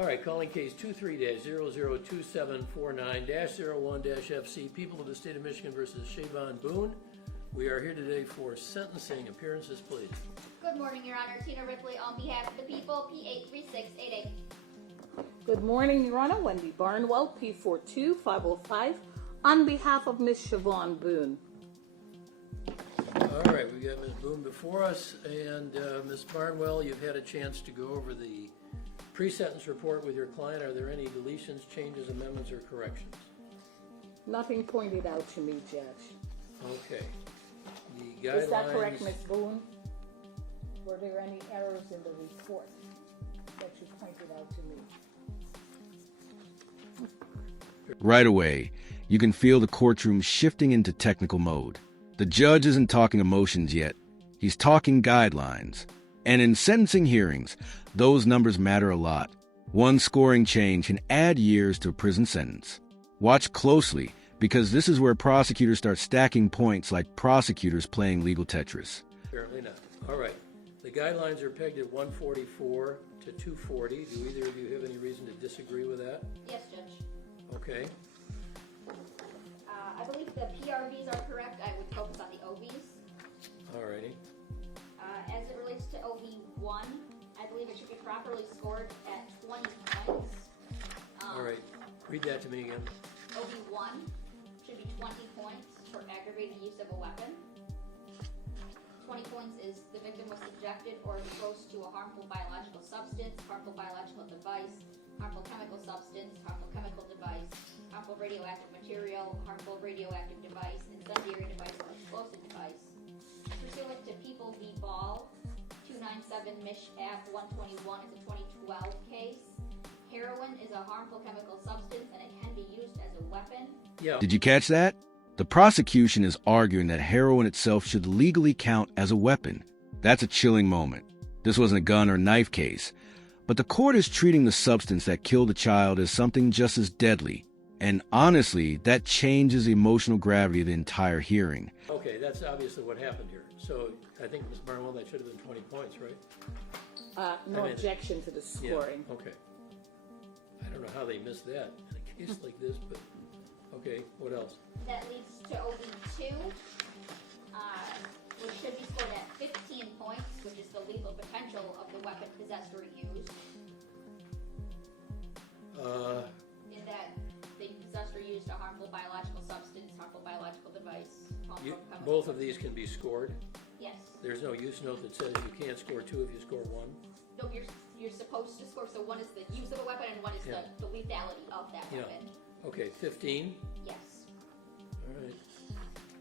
All right, calling case 23-002749-01-FC, People of the State of Michigan versus Shaon Boon. We are here today for sentencing. Appearances, please. Good morning, Your Honor. Tina Ripley on behalf of the people, P83688. Good morning, Your Honor. Wendy Barnwell, P42505, on behalf of Ms. Shaon Boon. All right, we got Ms. Boon before us, and Ms. Barnwell, you've had a chance to go over the pre-sentence report with your client. Are there any deletions, changes, amendments, or corrections? Nothing pointed out to me, Judge. Okay. The guidelines... Is that correct, Ms. Boon? Were there any errors in the report that you pointed out to me? Right away, you can feel the courtroom shifting into technical mode. The judge isn't talking emotions yet. He's talking guidelines. And in sentencing hearings, those numbers matter a lot. One scoring change can add years to a prison sentence. Watch closely, because this is where prosecutors start stacking points like prosecutors playing legal Tetris. Apparently not. All right. The guidelines are pegged at 144 to 240. Do either of you have any reason to disagree with that? Yes, Judge. Okay. I believe the PRVs are correct. I would focus on the OVs. All righty. As it relates to OV1, I believe it should be properly scored at 20 points. All right. Read that to me again. OV1 should be 20 points for aggravated use of a weapon. 20 points is the victim was subjected or exposed to a harmful biological substance, harmful biological device, harmful chemical substance, harmful chemical device, harmful radioactive material, harmful radioactive device, incendiary device, or explosive device. Pursuant to People v. Ball, 297 Mich. Ave. 121 is a 2012 case. Heroin is a harmful chemical substance and it can be used as a weapon. Yeah. Did you catch that? The prosecution is arguing that heroin itself should legally count as a weapon. That's a chilling moment. This wasn't a gun or knife case. But the court is treating the substance that killed a child as something just as deadly. And honestly, that changes the emotional gravity of the entire hearing. Okay, that's obviously what happened here. So I think, Ms. Barnwell, that should have been 20 points, right? No objection to the scoring. Yeah, okay. I don't know how they missed that in a case like this, but okay, what else? That leads to OV2, which should be scored at 15 points, which is the lethal potential of the weapon possessed or used. In that they possessed or used a harmful biological substance, harmful biological device. Both of these can be scored. Yes. There's no use note that says you can't score 2 if you score 1. No, you're supposed to score. So one is the use of a weapon, and one is the lethality of that weapon. Okay, 15. Yes. All right.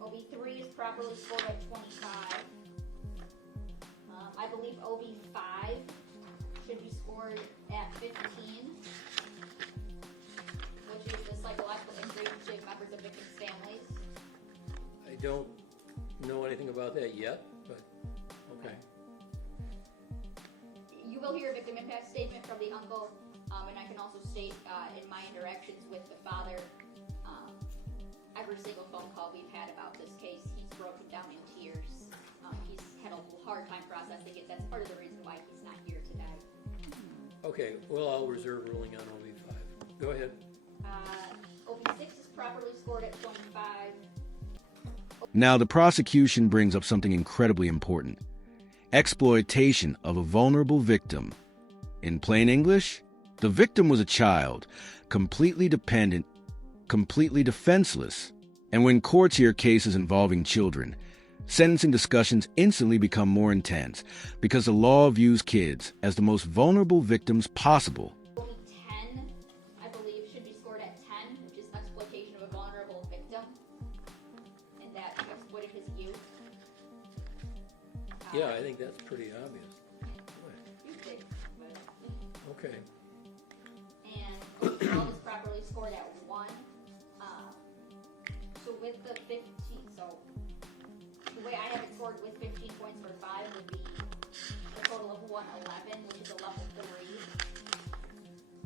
OV3 is properly scored at 25. I believe OV5 should be scored at 15, which is the psychological injury to members of victims' families. I don't know anything about that yet, but okay. You will hear a victim impact statement from the uncle, and I can also state in my interactions with the father, every single phone call we've had about this case, he's broken down in tears. He's had a hard time processing it. That's part of the reason why he's not here today. Okay, well, I'll reserve ruling on OV5. Go ahead. OV6 is properly scored at 25. Now, the prosecution brings up something incredibly important. Exploitation of a vulnerable victim. In plain English, the victim was a child, completely dependent, completely defenseless. And when courts hear cases involving children, sentencing discussions instantly become more intense because the law views kids as the most vulnerable victims possible. OV10, I believe, should be scored at 10, which is exploitation of a vulnerable victim, and that exploited his youth. Yeah, I think that's pretty obvious. You think, but... Okay. And OV12 is properly scored at 1. So with the 15, so the way I have it scored with 15 points for 5 would be a total of 111, which is a level 3.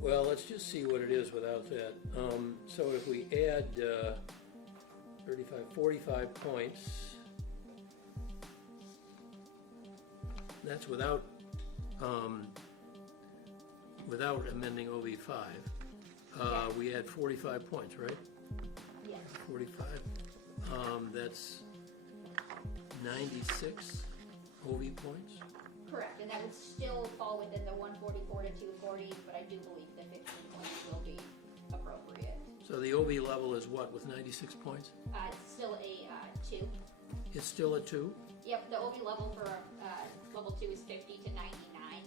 Well, let's just see what it is without that. So if we add 45 points, that's without without amending OV5, we had 45 points, right? Yes. 45. That's 96 OV points. Correct, and that would still fall within the 144 to 240, but I do believe the 15 points will be appropriate. So the OV level is what with 96 points? It's still a 2. It's still a 2? Yep, the OV level for level 2 is 50 to 99.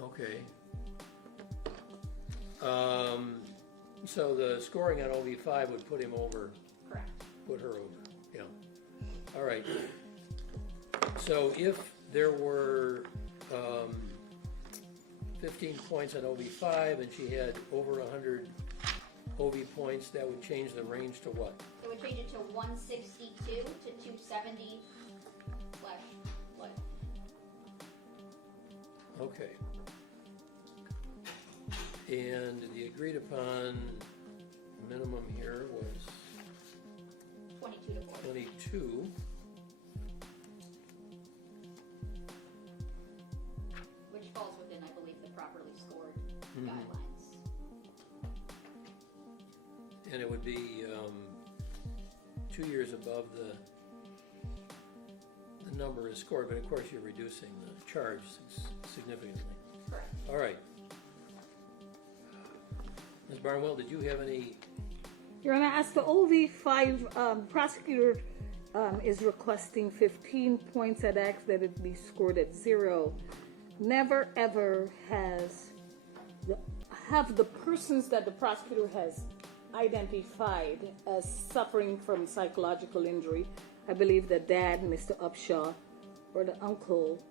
Okay. So the scoring on OV5 would put him over, Correct. put her over, yeah. All right. So if there were 15 points on OV5 and she had over 100 OV points, that would change the range to what? It would change it to 162 to 270 slash what? Okay. And the agreed upon minimum here was 22 to 40. 22. Which falls within, I believe, the properly scored Mhm. guidelines. And it would be 2 years above the number is scored, but of course you're reducing the charge significantly. Correct. All right. Ms. Barnwell, did you have any? Your Honor, as the OV5 prosecutor is requesting 15 points, I'd ask that it be scored at 0. Never ever have the persons that the prosecutor has identified as suffering from psychological injury. I believe the dad, Mr. Upshaw, or the uncle.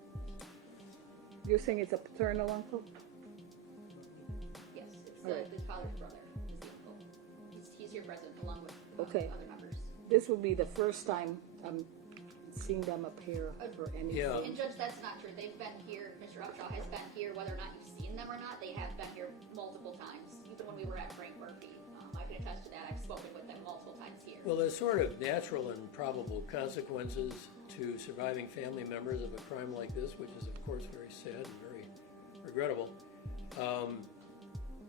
You're saying it's a paternal uncle? Yes, it's Alright. the father's brother, is the uncle. He's here present along with Okay. other members. This will be the first time I'm seeing them appear for anything. Yeah. And Judge, that's not true. They've been here, Mr. Upshaw has been here, whether or not you've seen them or not, they have been here multiple times, even when we were at Frank Murphy. I can attest to that. I've spoken with them multiple times here. Well, there's sort of natural and probable consequences to surviving family members of a crime like this, which is of course very sad and very regrettable,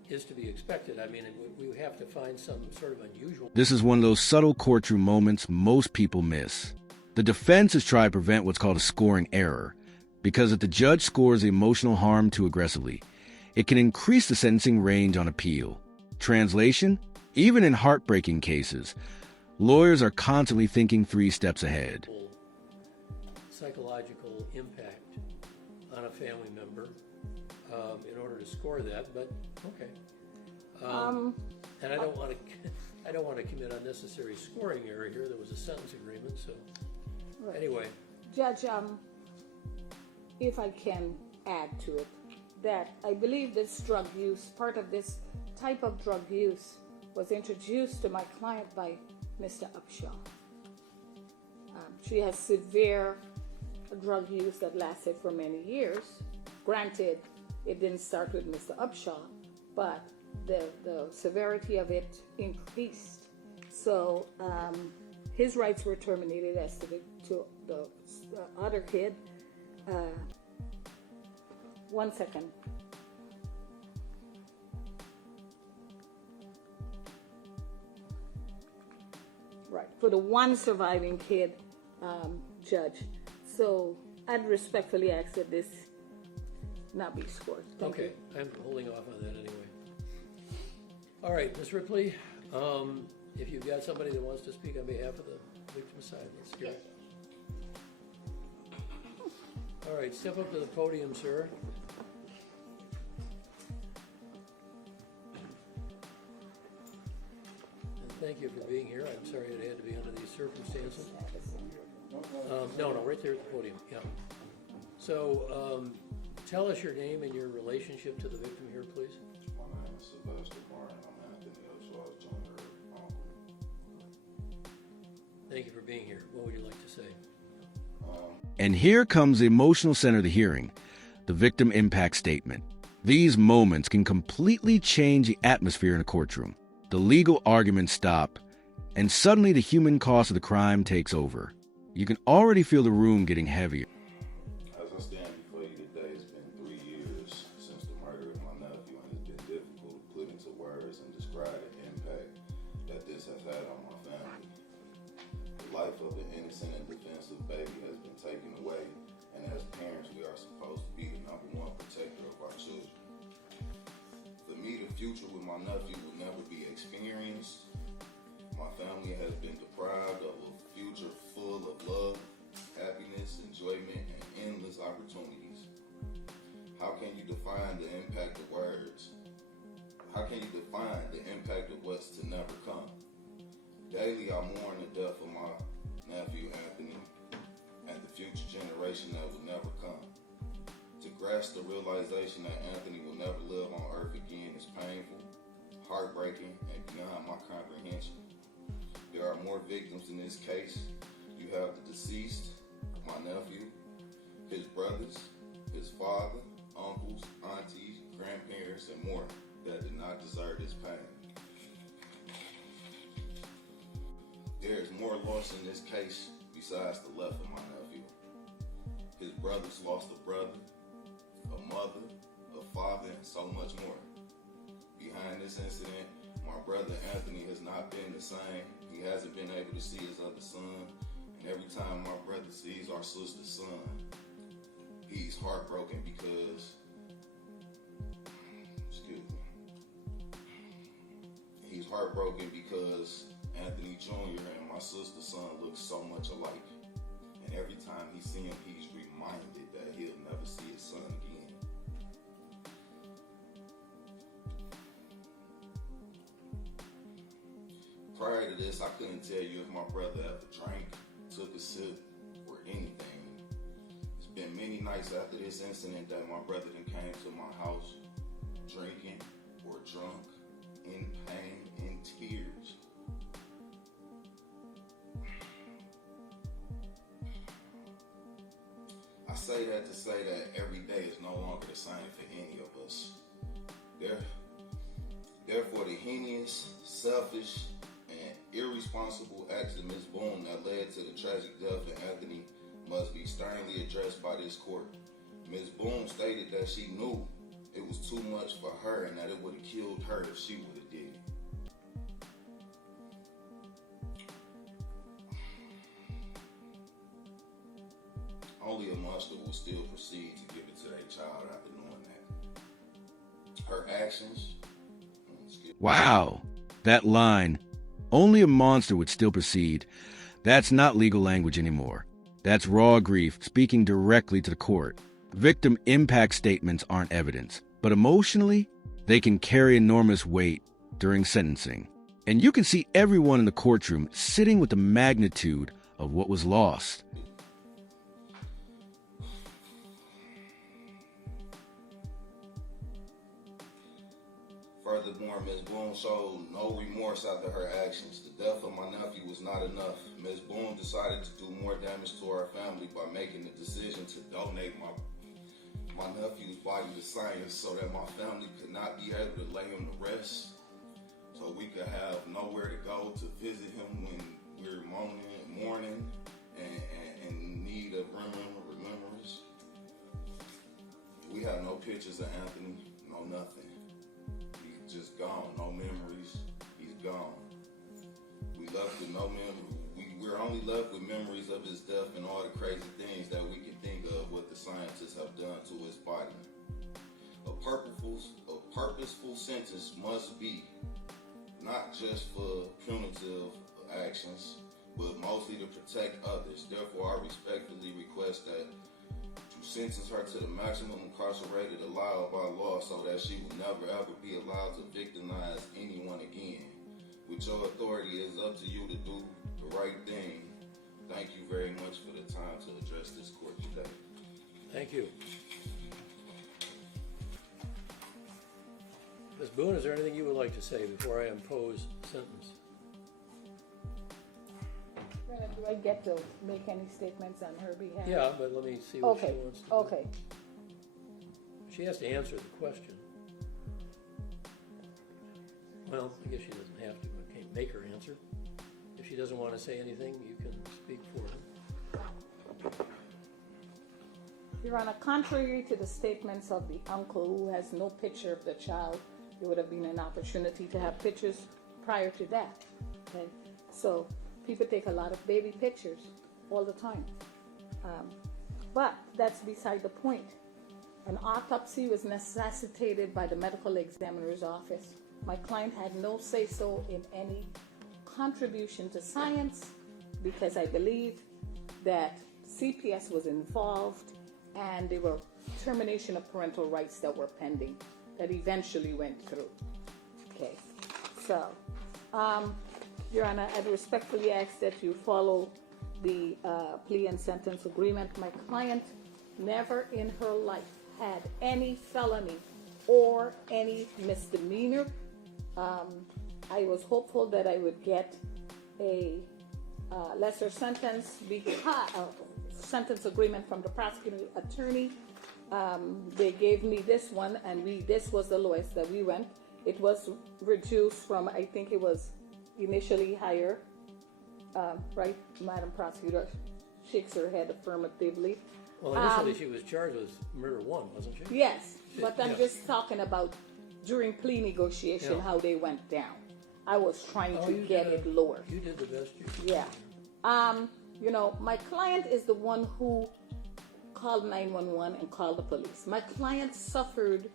is to be expected. I mean, we have to find some sort of unusual. This is one of those subtle courtroom moments most people miss. The defense has tried to prevent what's called a scoring error, because if the judge scores emotional harm too aggressively, it can increase the sentencing range on appeal. Translation? Even in heartbreaking cases, lawyers are constantly thinking 3 steps ahead. Psychological impact on a family member in order to score that, but okay. And I don't want to commit unnecessary scoring error here. There was a sentence agreement, so Right. anyway. Judge, if I can add to it, that I believe this drug use, part of this type of drug use, was introduced to my client by Mr. Upshaw. She has severe drug use that lasted for many years. Granted, it didn't start with Mr. Upshaw, but the severity of it increased. So his rights were terminated as to the other kid. 1 second. Right, for the one surviving kid, Judge. So I'd respectfully ask that this not be scored. Thank Okay, you. I'm holding off on that anyway. All right, Ms. Ripley, if you've got somebody that wants to speak on behalf of the victim's side, let's hear it. All right, step up to the podium, sir. And thank you for being here. I'm sorry it had to be under these circumstances. No, right there at the podium, yeah. So, tell us your name and your relationship to the victim here, please. My name is Sylvester Barn. I'm Anthony Upshaw's younger uncle. Thank you for being here. What would you like to say? And here comes the emotional center of the hearing, the victim impact statement. These moments can completely change the atmosphere in a courtroom. The legal arguments stop, and suddenly the human cost of the crime takes over. You can already feel the room getting heavier. As I stand before you today, it's been 3 years since the murder of my nephew and his had on my family. The life of an innocent and defenseless baby has been taken away, and as parents, we are supposed to be the #1 protector of our children. For me, the future with my nephew will never be experienced. My family has been deprived of a future full of love, happiness, enjoyment, and endless opportunities. How can you define the impact of words? How can you define the impact of what's to never come? Daily, I mourn the death of my nephew Anthony and the future generation that will never come. To grasp the realization that Anthony will never live on earth again is painful, heartbreaking, and beyond my comprehension. There are more victims in this case. You have the deceased, my nephew, his brothers, his father, uncles, aunties, grandparents, and more that did not deserve this pain. There is more loss in this case besides the death of my nephew. His brothers lost a brother, a mother, a father, and so much more. Behind this incident, my brother Anthony has not been the same. He hasn't been able to see his other son, and every time my brother sees our sister's son, he's heartbroken because, he's heartbroken because Anthony Jr. and my sister's son look so much alike. And every time he sees him, he's reminded that he'll never see his son again. Prior to this, I couldn't tell you if my brother ever drank, took a sip, or anything. It's been many nights after this incident that my brother then came to my house drinking or drunk, in pain, in tears. I say that to say that every day is no longer the same for any of us. Therefore, the heinous, selfish, and irresponsible acts of Ms. Boon that led to the tragic death of Anthony must be sternly addressed by this court. Ms. Boon stated that she knew it was too much for her and that it would have killed her if she would have did it. Only a monster will still proceed to give it to their child after knowing that. Her actions. Wow, that line, only a monster would still proceed. That's not legal language anymore. That's raw grief speaking directly to the court. Victim impact statements aren't evidence, but emotionally, they can carry enormous weight during sentencing. And you can see everyone in the courtroom sitting with the magnitude of what was lost. Furthermore, Ms. Boon showed no remorse after her actions. The death of my nephew was not enough. Ms. Boon decided to do more damage to our family by making the decision to donate my nephew's body to science so that my family could not be able to lay him to rest, so we could have nowhere to go to visit him when we're mourning and in need of remembrance. We have no pictures of Anthony, no nothing. He's just gone, no memories, he's gone. We left with no memory. We're only left with memories of his death and all the crazy things that we can think of what the scientists have done to his body. A purposeful sentence must be, not just for punitive actions, but mostly to protect others. Therefore, I respectfully request that to sentence her to the maximum incarcerated allowed by law so that she will never ever be allowed to victimize anyone again. With your authority, it's up to you to do the right thing. Thank you very much for the time to address this court today. Thank you. Ms. Boone, is there anything you would like to say before I impose sentence? Do I get to make any statements on her behalf? Yeah, but let me see what she wants to do. Okay. She has to answer the question. Well, I guess she doesn't have to. I can't make her answer. If she doesn't want to say anything, you can speak for her. Your Honor, contrary to the statements of the uncle who has no picture of the child, there would have been an opportunity to have pictures prior to that. Okay, so people take a lot of baby pictures all the time. But that's beside the point. An autopsy was necessitated by the medical examiner's office. My client had no say-so in any contribution to science because I believe that CPS was involved and there were termination of parental rights that were pending that eventually went through. Okay, so, Your Honor, I'd respectfully ask that you follow the plea and sentence agreement. My client never in her life had any felony or any misdemeanor. I was hopeful that I would get a lesser sentence because sentence agreement from the prosecuting attorney. They gave me this one, and this was the lowest that we went. It was reduced from, I think it was initially higher, right? Madam Prosecutor shakes her head affirmatively. Well, initially she was charged with murder one, wasn't she? Yes, but I'm Yeah. just talking about during plea negotiation, Yeah. how they went down. I was trying Oh, to you get did it lower. You did the best you could. Yeah. You know, my client is the one who called 911 and called the police. My client suffered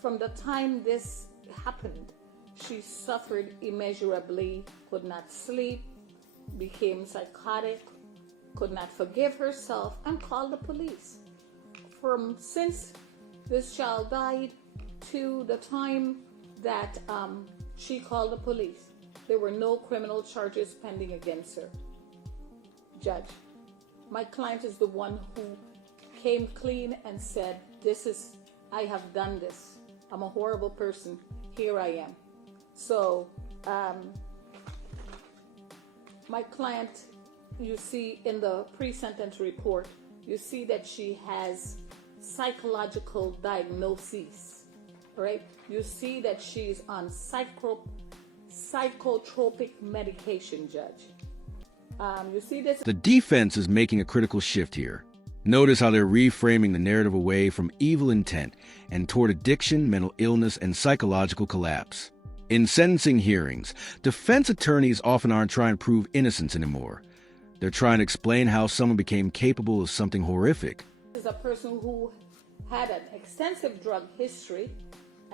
from the time this happened. She suffered immeasurably, could not sleep, became psychotic, could not forgive herself, and called the police. Since this child died to the time that she called the police, there were no criminal charges pending against her. Judge, my client is the one who came clean and said, I have done this. I'm a horrible person. Here I am. So, my client, you see in the pre-sentence report, you see that she has psychological diagnoses, right? You see that she's on psychotropic medication, Judge. You see this. The defense is making a critical shift here. Notice how they're reframing the narrative away from evil intent and toward addiction, mental illness, and psychological collapse. In sentencing hearings, defense attorneys often aren't trying to prove innocence anymore. They're trying to explain how someone became capable of something horrific. This is a person who had an extensive drug history,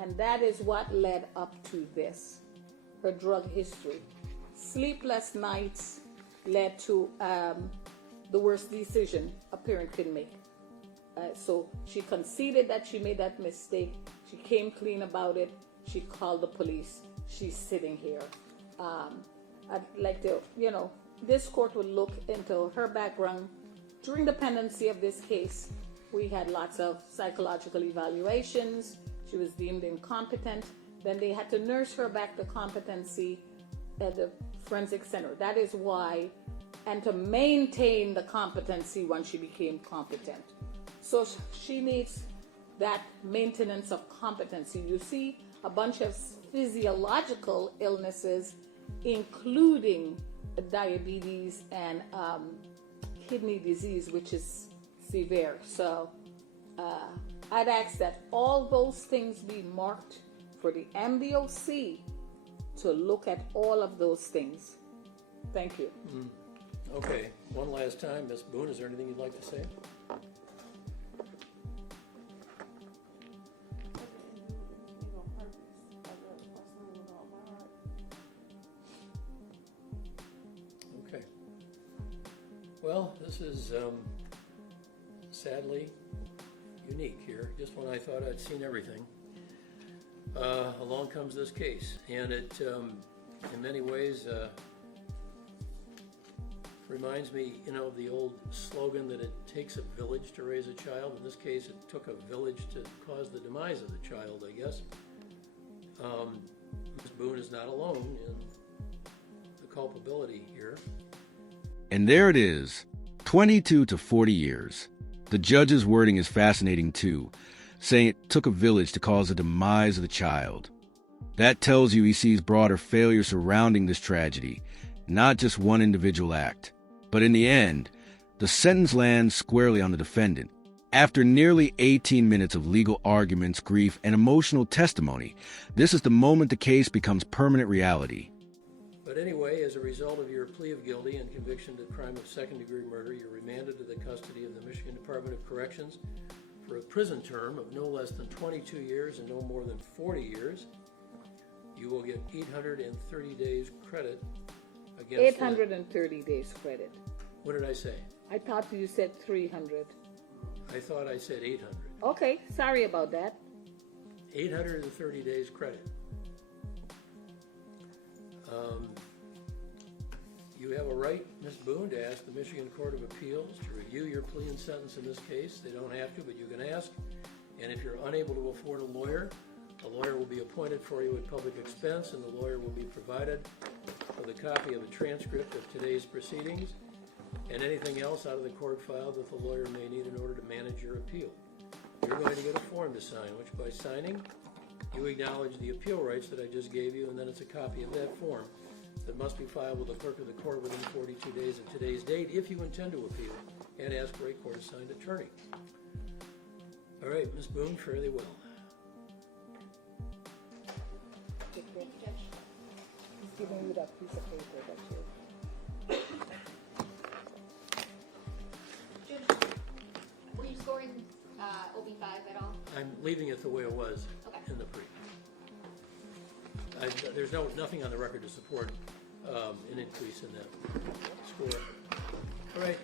and that is what led up to this, her drug history. Sleepless nights led to the worst decision a parent can make. So she conceded that she made that mistake. She came clean about it. She called the police. She's sitting here. I'd like to, this court would look into her background. During the pendency of this case, we had lots of psychological evaluations. She was deemed incompetent. Then they had to nurse her back to competency at the forensic center. That is why, and to maintain the competency once she became competent. So she needs that maintenance of competency. You see a bunch of physiological illnesses, including diabetes and kidney disease, which is severe. So I'd ask that all those things be marked for the MDOC to look at all of those things. Thank you. Okay, one last time, Ms. Boone, is there anything you'd like to say? Okay. Well, this is sadly unique here. Just when I thought I'd seen everything, along comes this case, and it, in many ways, reminds me, of the old slogan that it takes a village to raise a child. In this case, it took a village to cause the demise of the child, I guess. Ms. Boone is not alone in the culpability here. And there it is, 22 to 40 years. The judge's wording is fascinating too, saying it took a village to cause the demise of the child. That tells you he sees broader failure surrounding this tragedy, not just one individual act. But in the end, the sentence lands squarely on the defendant. After nearly 18 minutes of legal arguments, grief, and emotional testimony, this is the moment the case becomes permanent reality. But anyway, as a result of your plea of guilty and conviction to the crime of second-degree murder, you're remanded to the custody of the Michigan Department of Corrections for a prison term of no less than 22 years and no more than 40 years. You will get 830 days credit against 830 days credit. What did I say? I thought you said 300. I thought I said 800. Okay, sorry about that. 830 days credit. You have a right, Ms. Boone, to ask the Michigan Court of Appeals to review your plea and sentence in this case. They don't have to, but you can ask. And if you're unable to afford a lawyer will be appointed for you at public expense, and the lawyer will be provided with a copy of a transcript of today's proceedings and anything else out of the court file that the lawyer may need in order to manage your appeal. You're going to get a form to sign, which by signing, you acknowledge the appeal rights that I just gave you, and then it's a copy of that form that must be filed with the clerk of the court within 42 days of today's date if you intend to appeal, and ask for a court-assigned attorney. All right, Ms. Boone, fairly well. Thank you, Judge. He's giving you that piece of paper that you... Judge, were you scoring OB5 at all? I'm leaving it the way it was Okay. in the brief. There's nothing on the record to support an increase in that score. All right,